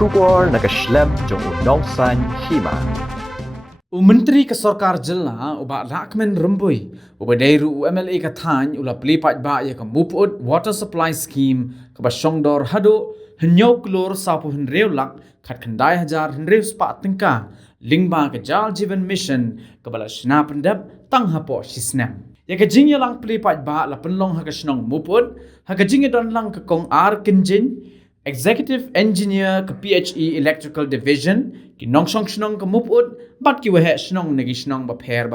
Shubor nakaslem jong unongsan Hima. Menteri ke Sarkar Jelna uba Lahkmen rembui uba dairu UMLA kathan ula Plie Paidbah ya ke Mupyut water supply scheme ke Shnong hadu henyok klor sapu henreu lak khat khandai hajar henreu spa tengka lingba ke jal jivan mission ke bala shna pendap tang hapo shisnam ya ke jingya lang Plie Paidbah la penlong ha ke Shnong Mupyut ha ke jingya don lang ke kong kenjin Executive Engineer ke PHE Electrical Division ki nongsong Shnong ke Mupyut bat ki wehe Shnong negi Shnong ba pher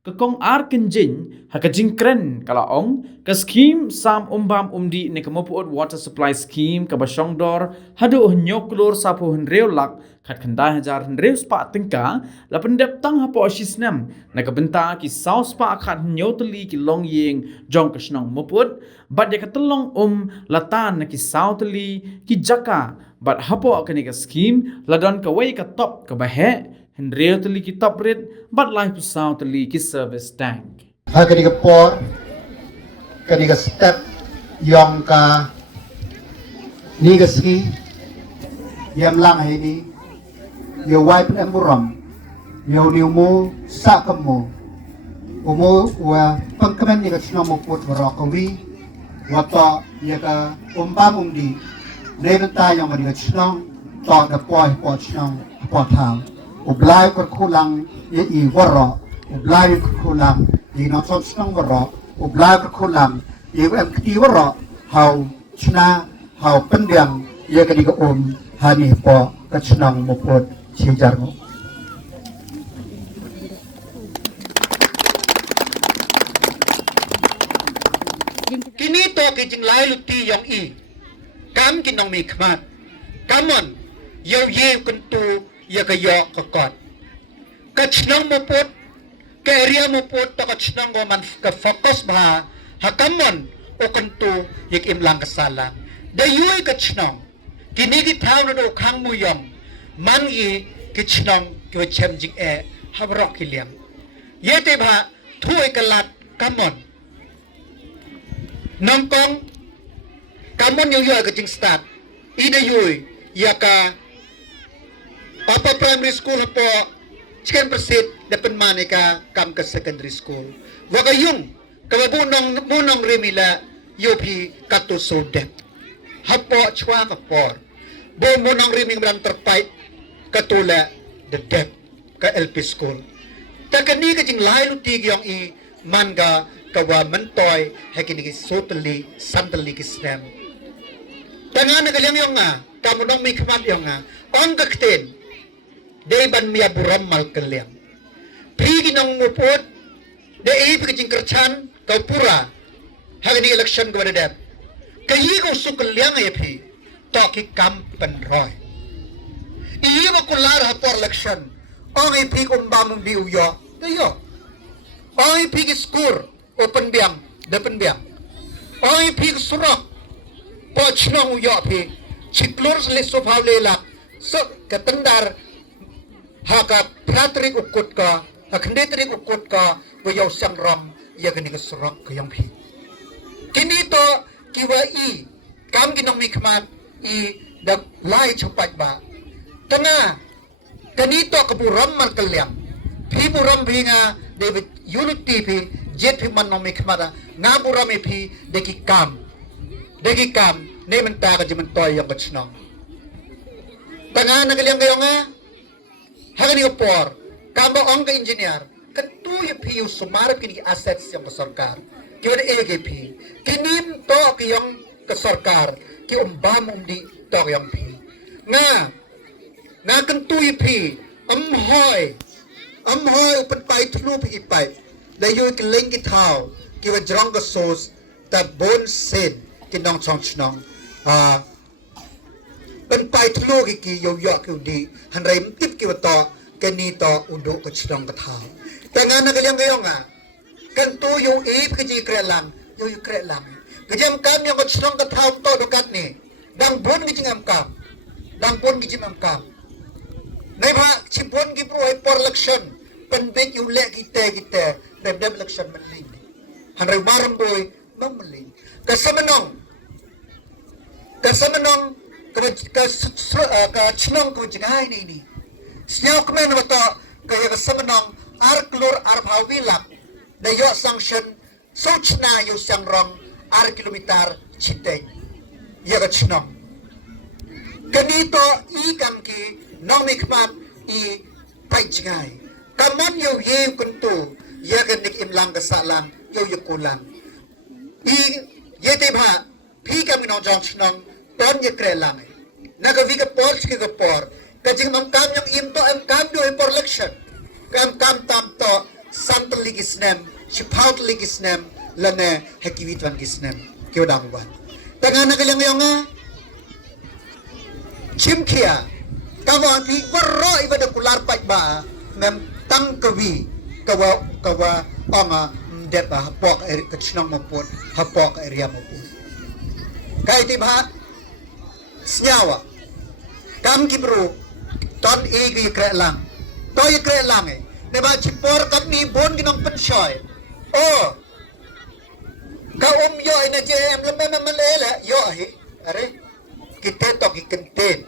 ke kong kenjin ha ke jingkren kala ong ke scheme sam umbam umdi ne ke Mupyut water supply scheme ke Basongdor hadu nyok klor sapu henreu lak khat khandai hajar henreu spa tingka la pendep tang hapo asisnam na ke benta ki sau spa khat nyoteli ki long yeng jong ke Shnong Mupyut bat ya ketelong latan na ki sauteli ki jaka bat hapo kani ka scheme ladon ka wei ka top ka bahe henreu teli ki top rate bat lai pu sauteli ki service tank kani ka por kani ka step yong ka ni ka ski yam lang hai ni yo wai pen buram yo ni mo sa kamu umo wa pangkaman ni ka Shnong Mupyut rokawi wata ya ka umbam umdi nebenta yang ka Shnong to da poi po Shnong po thang ublai ko kulang i waro ublai ko kulang i no so Shnong waro ublai ko kulang i waro how chna how pendiang ya ka di ka hani po ka Shnong Mupyut chijarno kini to kijing lai luti yong i kam kinong mi khmat kamon yo ye kuntu ya ka yo ka kot ka Shnong Mupyut ka area Mupyut to ka Shnong go man ka focus ba ha kamon o kuntu yik imlang kasala da yui ka Shnong kini ki thau no do khang mu yom man i ki Shnong ki chem jing habrok ki liam yete ba thui kalat kamon nongkong kamon yung ka jing start ida yui ya ka papa primary school po chicken percent dapat maneka kam ka secondary school waka yung kababunong munong remila yopi katu sodep hapo chwa ka por bo munong reming brang terpait katula the dep ka LP school takani ka jing lai luti yung i manga kawa mentoy hakini ki sotali santali ki snem tanga nagalyang yung nga kamunong may kamat yung nga ang kakten day ban miya buram mal kalyang pigi ng Mupyut day pigi kerchan kau pura hakini election gawada dep kayi ko sukalyang ay pi toki kampan roy iya ba kular hapor election ang ipi kumbamong di uyo tayo ang ipi ki score open biang depan biang ai pig surok pochnong yo pi chiklor le sofau lela so katandar haka pratrik ukut ka hakndetrik ukut ka wayaw sang ram ya gani ka surok ka yang pi kini to kiwa i kam ginong mi khmat i da lai chupat ba tanga kanito kaburam man kalyam pi buram binga David unity pi jet pi man nomi khmara nga burame pi deki kam ne menta ka jiman toy yang Shnong tanga nagalyang kayo nga hagani opor kamba ong ka engineer kan tu yu pi yu sumarap kini assets yang sarkar kiwada AGP kinim to kiyong ka sarkar ki umbam umdi to kiyong pi nga kan tu yu pi amhoy upan pai tlu pi ipai da yu ki ling ki thao ki wa jrong ka sos ta bon sen ki nong chong Shnong ban pai tlu ki yo yo ki di han rai tip ki wa to ka ni to undo ka Shnong ka thao ta nga na galyang kayo nga kan tu yu ip ki ji krelang yu krelang kajam kam yang ka Shnong ka thao to do kat ni dang bon ki jingam kam dang bon ki jimam kam nai ba chipon ki pro ai por election penbet yu le kita dem election menling hanrai maram boy memeling kasamanong ke Shnong ke jengai ni Lahkmen wato ke semenang ar klur ar bawilak da yo sanction sochna yo sangrong ar kilometer chiteng ya ke Shnong kanito I kamki nong mikmat I pai jengai kamon yo ye kuntu ya ke nik imlang ke salang yo kulang I ye te bha phi kam nong jong Shnong ton ye krelang naga vi ke por ke por kajing mam kam yang im to am kam do por election kam tam to santal ligisnem shipaut ligisnem lane hekivit wan gisnem kyodang wan tangan nagalang yonga chimkia kawan pi warro ibada kular Paidbah mem tang kawi kawa onga depa pok ke Shnong Mupyut hapok area Mupyut kai ti bha senyawa kam kibru ton gi krelang toy krelang ne ba chipor kam ni bon ginong penshoy ka yo ina je em lembe melela yo hi are kita to ki kenten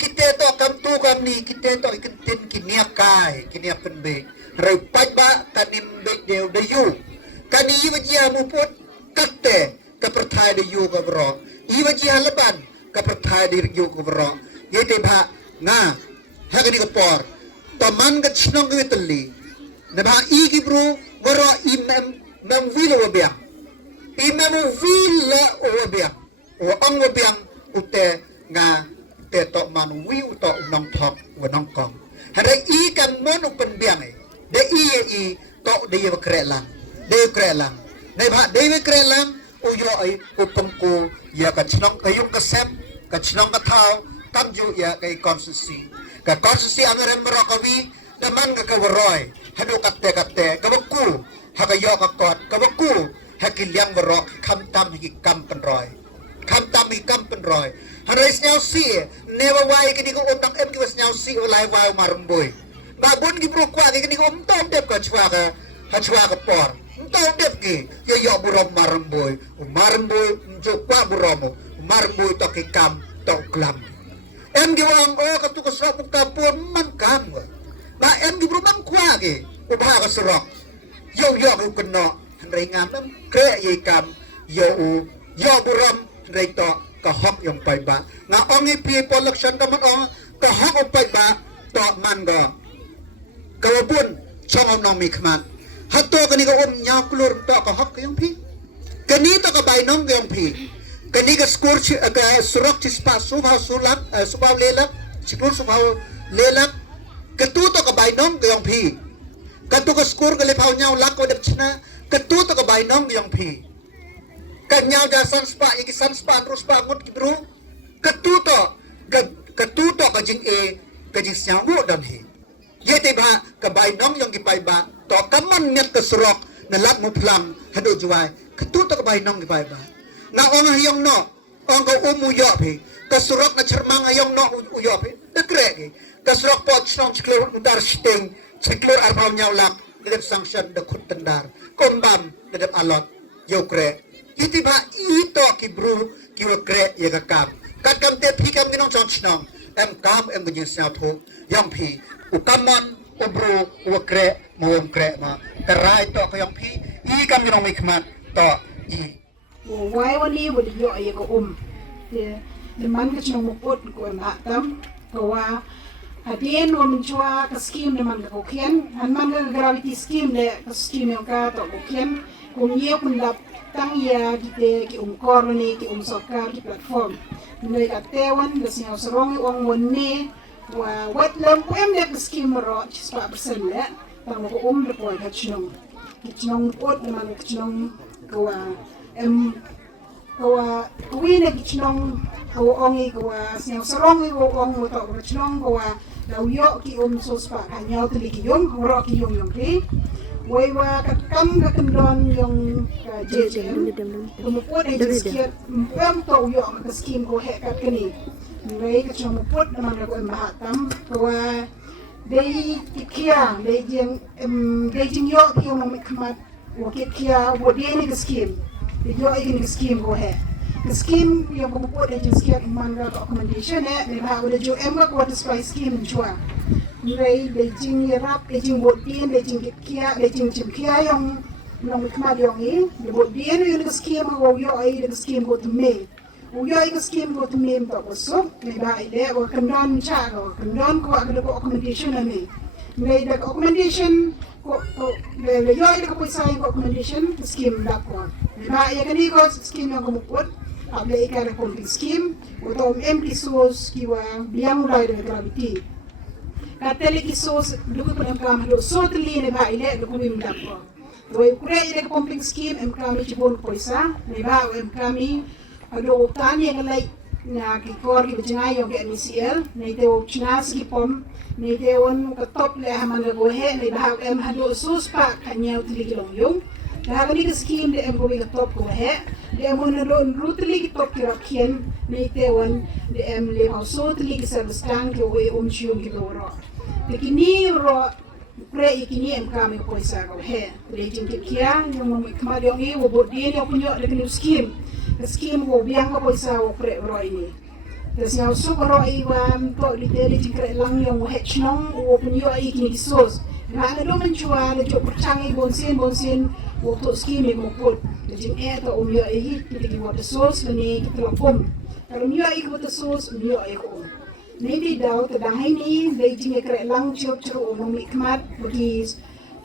kita to kam tu kam ni kita to kenten kinia kai kinia penbe rau Paidbah kanim be deu de yu kani wajia Mupyut katte ka perthai de yu ka bro I wajia leban ka perthai de yu ka bro yete bha nga hagani ka por taman ka Shnong ka witli ne bha I ki bro waro I mem wilo wabiang I mem wilo wabiang ong wabiang ute nga te to man wi to nong thok wa nong kong hare I kam mon upen biang de I to de ye krelang ne bha de ye krelang uyo ai upengku ya ka Shnong kayung kasem ka Shnong ka thau tam ju ya kai konstitusi angaren merokawi daman ka waroi hadu katte ka baku hakayo ka kot ka baku hakiliang berok kam tam hi kam penroi harais nyau si never wai kini ko otak em ki was nyau si olai wai marumboy babun ki bro kwa kini ko tom dep ka chwa ka por tom dep ki yo burom marumboy njo kwa buromo marumboy to ki kam to klam em gi wang ka tu ko srok ka pon man kam ba em gi bro man kwa ki ubha ka srok yo ko kno rai ngam nam kre ye kam yo burom rai to ka hok yang Paidbah nga ongi people election ka man ka hok Paidbah to man go kawabun chong nong mikman hato kani ka nya klur to ka hok yang pi kani to ka bainong yang pi kani ka skur ka surok chi spa subha sulak subha lelak sikur subha lelak ketu to ka bainong yang pi katu ka skur ka lepau nyau lak ko dep chna ketu to ka bainong yang pi kanyau ja sanspa iki sanspa terus bangun kibru ketuto ka jing ka jing syawu dan hi yete ba ka bainong yang ki Paidbah to kaman net ka surok na lak mu plang hadu juai ketuto ka bainong ki Paidbah na ong hyong no ong ka yo phi ka surok na charmang hyong no yo phi de kre ki ka surok po Shnong chiklor utar sting chiklor arbau nyau lak de sanction de khut tendar kombam de alot yo kre iti ba ito ki bru ki kre ye ka kam kat kam te phi kam ginong chong Shnong em kam em gin sia tho yang phi u kamon u bru u kre mo kre ma karai to ka yang phi I kam ginong mikmat to I wai wani wo de yo ye ko de man ka Shnong Mupyut ko na tam ko wa hadien wo min chwa ka scheme de man ka ko kien han man ka gravity scheme de ka scheme yo ka to ko kien ko ye kun lap tang ya kita ki korni ki sokar ki platform ngai ka tewan da sinyo sorong wang wonne wa wetlam ko em de scheme ro 7% le tang ko de ko ka Shnong Mupyut man ka Shnong ko wa em ko wa wi ne ki Shnong ko ongi ko wa sinyo sorong ko ong to ko Shnong ko wa daw yo ki so spa kanyaw tili ki ro ki yung ki wai wa kakam kakandon yung JJM Mupyut ay jiskiat mpem to yo ka scheme ko he kat kani ngai ka Shnong Mupyut naman ko mahatam ko wa dei ikia dei jing yo ki yung mikmat wo kia wo dei ni ka scheme yo ay ni scheme ko he Skim yang berbuat dari skim mana accommodation ni bahawa ada jo em water supply scheme chua. Mulai dari jing yarap, dari jing bodien, dari jing kia, dari jing kia yang nong ikma yang ini, dari bodien yang ada skim yang yo ai ada skim go to me. Yo ai skim go to me tak besok, ni bahawa dia wa kendon cha go, kendon ko ada accommodation ni. Mulai dari accommodation ko le yo ai ko paisa ko accommodation skim dak ko. Ni bahawa ya kani ko skim yang kumuput. Ada ikan pumping scheme, atau empty source kiwa biang mulai dari gravity. Kata lagi source, lupa pada kami lo sotli ni bah ile lupa bimdak ko. Tuai kure ile pumping scheme kami cibon poisa, ni bah kami ada utan yang lain na kikor ki berjengai yang MCL, ni teo chinas ki pom, ni teo on ketop le haman le bohe, ni bah hado source pak hanya utili kilong yung. Dah kali ke scheme dia boleh ketop ko he, dia mau nalon rutli ketop kira kian, ni tewan dia le hauso tli ke service tank ko we cium ki ro. Tekini ro pre ikini kami poisa ko he. Le jing kia yang mau kemari yang ini wo dia ni punya dengan scheme. Scheme wo biang ko poisa wo pre ro ini. Terus yang so ro iwan to di tele jing kre lang yang wo Shnong wo punya ikini sos. Mana do mencuba le jo percangi bonsin waktu scheme yang mukul. Jadi atau umio ini kita buat source ni kita lapom. Kalau umio ini buat source umio ini ko. Nanti dah terdang ini dari jingga kerek lang cium umum ikmat bagi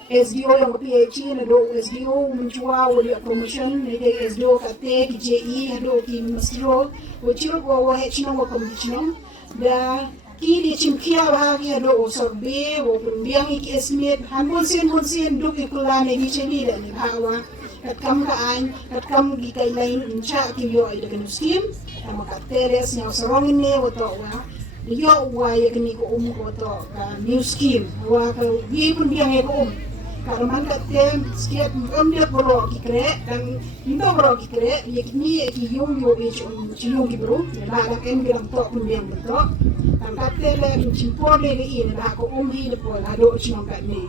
SDO yang PhD na do SDO mencuba wali promotion nanti SDO kate KJE do ki mastro wajib bawa Shnong wa Shnong dah kini cimkia bahagia do sorbe wo pembiang iki estimate han bonsen duk ikulane di cheli dan ni bahawa kat kam kaan kat kam gi kai lain incha ki yo ai dengan scheme ama kat teres yang sorong ini wo to wa yo wa ya kini ko ko to ka new scheme wa ka gi pembiang e ko karena kat tem setiap dia bro ki kre dan into bro ki kre ya kini ki yung yo e yung ki bro na ken bilang to pembiang betok. Ang katele, ang simpor nila ini, baka umhi na po, halo Shnong kat ni.